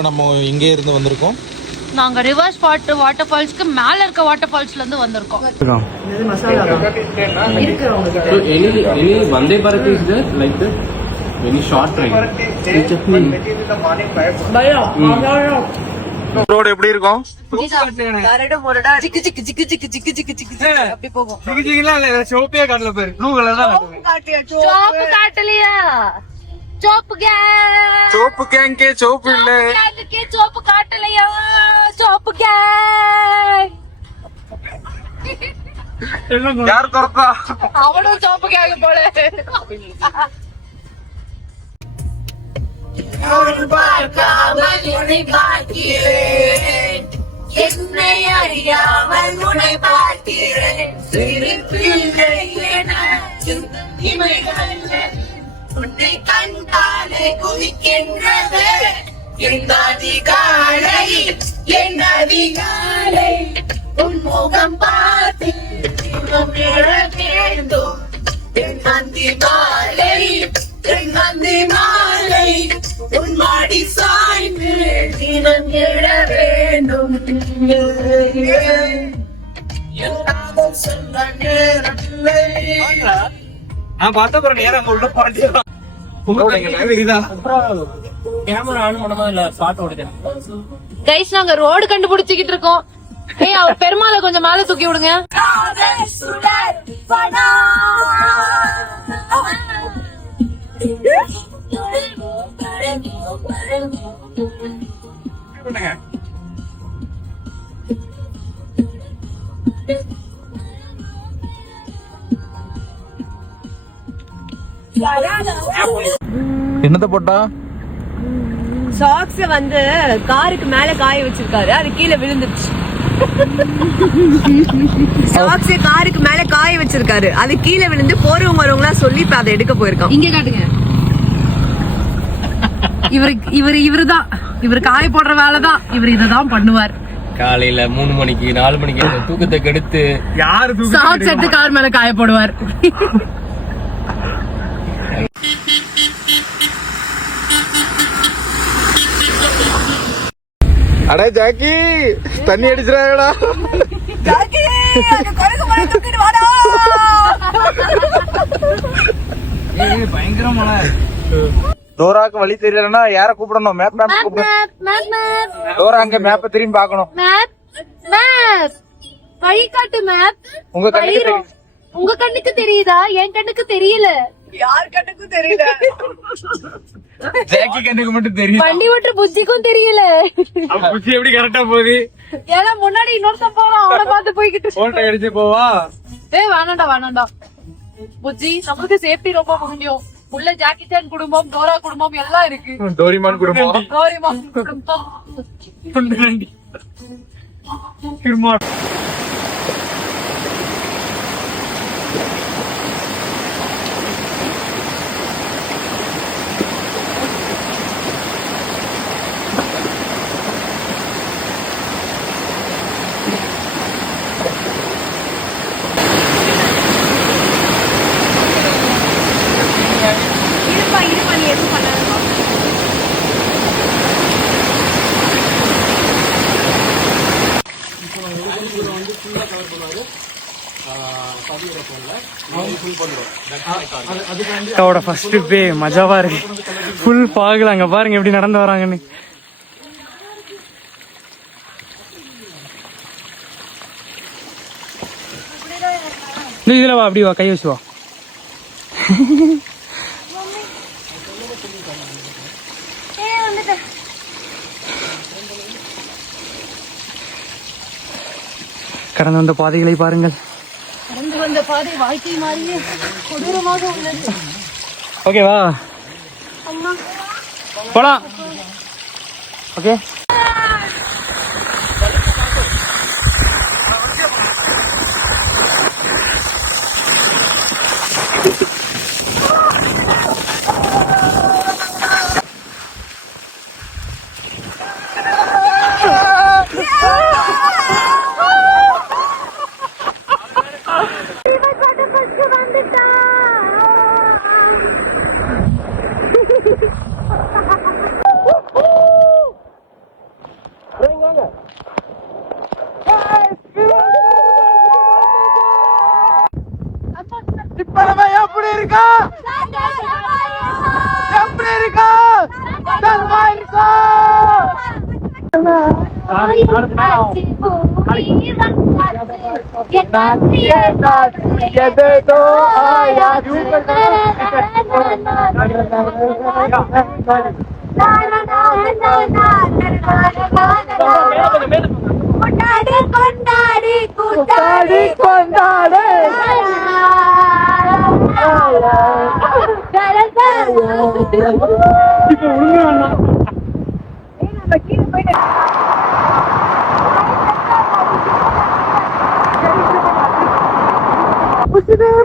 இப்போ நம்ம இங்கே இருந்து வந்திருக்கோம். நாங்க ரிவர்ஸ் வாட்டர் ஃபால்ஸ்க்கு மேல இருக்க வாட்டர் ஃபால்ஸ்ல இருந்து வந்திருக்கோம். Vande Bharat is there like that very short train. Road எப்படி இருக்கும்? சோப்பு கேங் கே சோப்பு இல்ல சோப்பு காட்டலையா சோப்பு கேங் யார் கரெக்டா? அவனும் சோப்பு கேங் போல. என்னை அறியாமல் முனை பார்க்கிறேன் உன்னை கண்டாலே குதிக்கின்றது என் அதிகாலை என் அதிகாலை உன் முகம் பார்த்து வேண்டும் என் நந்தி மாலை என் நந்தி மாலை உன் மாடி சாய்ந்து தினம் எழ வேண்டும் எல்லாரும் சொல்ல நேரம் நான் பார்த்த பிறகு நேரம் அங்க உள்ள பாட்டு கேமரா ஆன் பண்ணமா இல்ல பாட்டு ஓடுறேன். கைஸ் நாங்க ரோடு கண்டுபிடிச்சிக்கிட்டு இருக்கோம். ஏய் அவர் பெருமாளை கொஞ்சம் மேல தூக்கி விடுங்க. என்னத்த போட்டா? சாக்ஸ் வந்து காருக்கு மேல காய வச்சிருக்காரு, அது கீழே விழுந்துருச்சு. சாக்ஸ் காருக்கு மேல காய வச்சிருக்காரு, அது கீழே விழுந்து போறவங்க வரவங்களா சொல்லி இப்ப அதை எடுக்க போயிருக்கோம். இங்க காட்டுங்க. இவருதான் இவரு காய போடுற வேலைதான். இவர் இததான் பண்ணுவார். காலையில 3 மணிக்கு 4 மணிக்கு தூக்கத்தை கெடுத்து யாரு சாக்ஸ் எடுத்து கார் மேல காய போடுவார். அடே ஜாக்கி தண்ணி அடிச்சிடாடா. பயங்கரமான டோராக்கு வழி தெரியலன்னா யார கூப்பிடணும்? மேப் கூப்பிடணும். டோரா அங்க மேப்ப திரும்பி பாக்கணும். வழி காட்டு மேப். உங்க கண்ணுக்கு தெரியுதா? என் கண்ணுக்கு தெரியல. யார் கண்ணுக்கும் தெரியல. ஜாக்கி கண்ணுக்கு மட்டும் தெரியும். வண்டி ஓட்டுற புத்திக்கும் தெரியல. புத்தி எப்படி கரெக்டா போகுது? ஏன்னா முன்னாடி இன்னொருத்தன் போறான், அவனை பார்த்து போய்கிட்டு போல்ட்ட அடிச்சு போவா. வேணாண்டா புஜ்ஜி, நமக்கு சேஃப்டி ரொம்ப முக்கியம். உள்ள ஜாக்கி சான் குடும்பம், டோரா குடும்பம் எல்லாம் இருக்கு. டோரிமான் குடும்பம், டோரிமான் குடும்பம். ஃபர்ஸ்ட் பே மஜாவா இருக்கு. ஃபுல் பாகல அங்க பாருங்க எப்படி நடந்து வராங்கன்னு. இதுல வா, அப்படி வா, கை வச்சு வா. கடந்து வந்த பாதைகளை பாருங்கள். கடந்து வந்த பாதை வாழ்க்கை மாறிய கொடூரமாக உள்ளது. ஓகேவா, போலாம். ஓகே, கொண்டாடி கொண்டாடி கொண்டாடி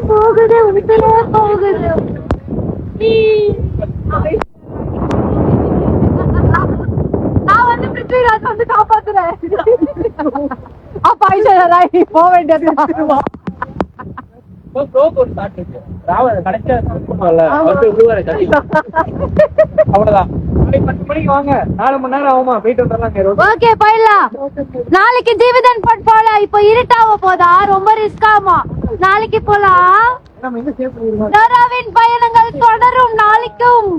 போகுது உசுரே போகுது நான் வந்து பிருத்விராஜ் வந்து காப்பாத்துறேன். அப்ப ஐஸ்வர்யா போக வேண்டியது. அவ்வளவுதான் 10 மணிக்கு வாங்க 4 மணி நேரம் ஆகுமா போயிட்டு வந்துடலாம். ஓகே போயிடலாம். நாளைக்கு ஜீவிதன் பட் போல. இப்போ இருட்டாவ போதா ரொம்ப ரிஸ்க் ஆமா. நாளைக்கு போலாம். டோராவின் பயணங்கள் தொடரும் நாளைக்கும்.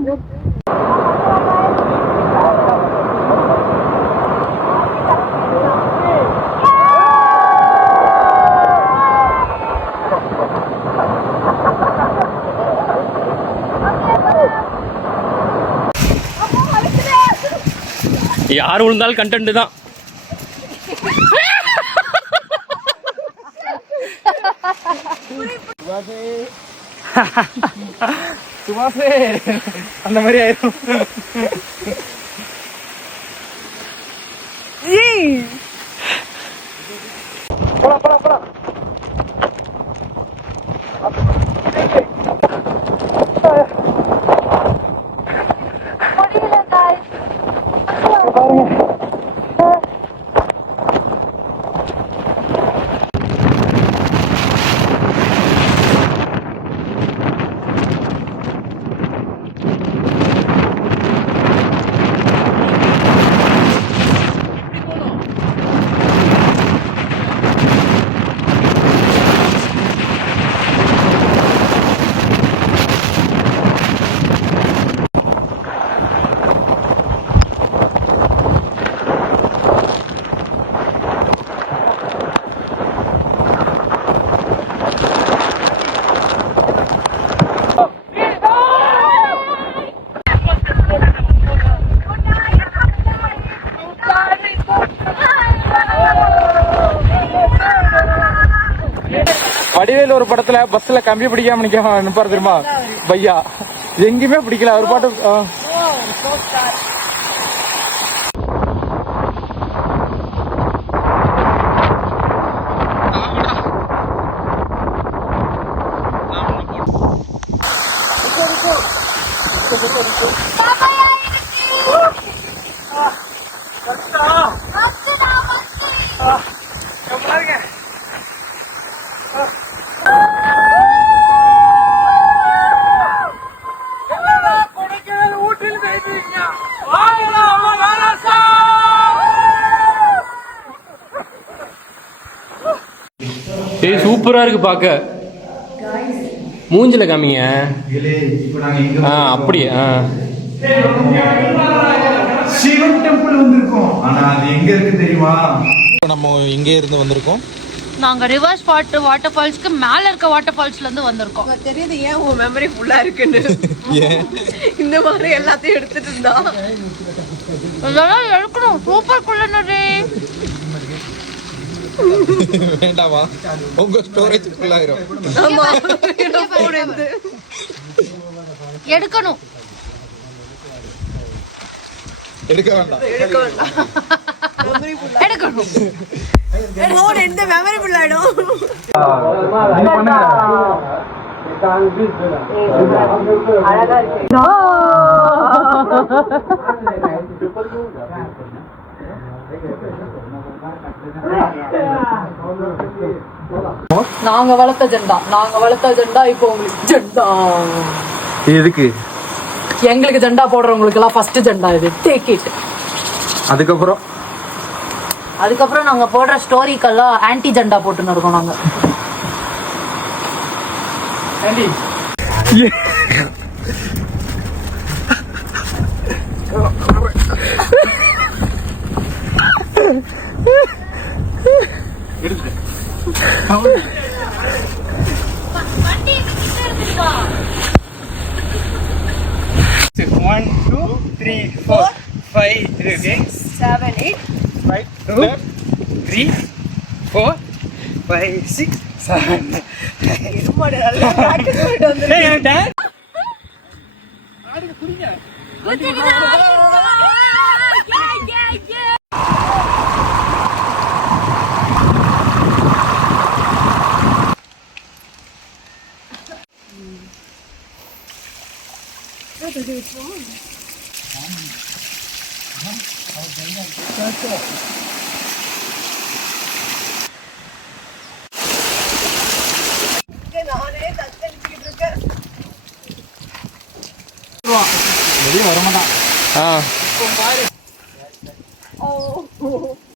யார் விழுந்தாலும் கண்டென்ட் தான். சுமாசே அந்த மாதிரி ஆயிரும். போலாம் போலாம் போலாம். வடிவேல் ஒரு படத்துல பஸ்ல கம்பி பிடிக்காம நிப்பாரு தெரியுமா பையா, எங்கேயுமே பிடிக்கல ஒரு பாட்டு. ஏய் சூப்பரா இருக்கு பாக்க. மூஞ்சில காமிங்க. அப்படியே சிவன் டெம்பிள் வந்திருக்கோம். ஆனா அது எங்க இருக்கு தெரியுமா? நம்ம இங்க இருந்து வந்திருக்கோம். நாங்க ரிவர்ஸ் வாட்டர் ஃபால்ஸ்க்கு மேல இருக்க வாட்டர் ஃபால்ஸ்ல இருந்து வந்திருக்கோம். தெரியுது ஏன் உன் மெமரி ஃபுல்லா இருக்குன்னு. இந்த மாதிரி எல்லாத்தையும் எடுத்துட்டு இருந்தா இதெல்லாம் எடுக்கணும். சூப்பர் குள்ளனரே. வேண்டாமா, உங்க ஸ்டோரேஜ் ஃபுல் ஆயிரும். ஆமா போன் எடுத்து எடுக்கணும். எடுக்க வேண்டாம். எடுக்கணும். போன் எந்த மெமரி ஃபுல் ஆயிடும். அழகா இருக்கு. நாங்க வளர்த்த ஜெண்டா இப்போ உங்களுக்கு ஜெண்டா. எதுக்கு? எங்களுக்கு ஜெண்டா போடுறவங்களுக்கு எல்லாம் ஃபர்ஸ்ட் ஜெண்டா இது. Take it. அதுக்கப்புறம் நாங்க போடுற ஸ்டோரிக்கெல்லாம் ஆன்டி ஜெண்டா போட்டுன்னு இருக்கோம் நாங்க. 1 2 3 4 5 okay 7 8 5 2 3 4 5 6 7 இருமாடு நல்லா பிராக்டிஸ் பண்ணிட்டு வந்து ஏய் எனக்கு டான்ஸ் நானே தத்தளிச்சிட்டு இருக்கேன். வெளியே வரமாட்டான். ஆ ஓ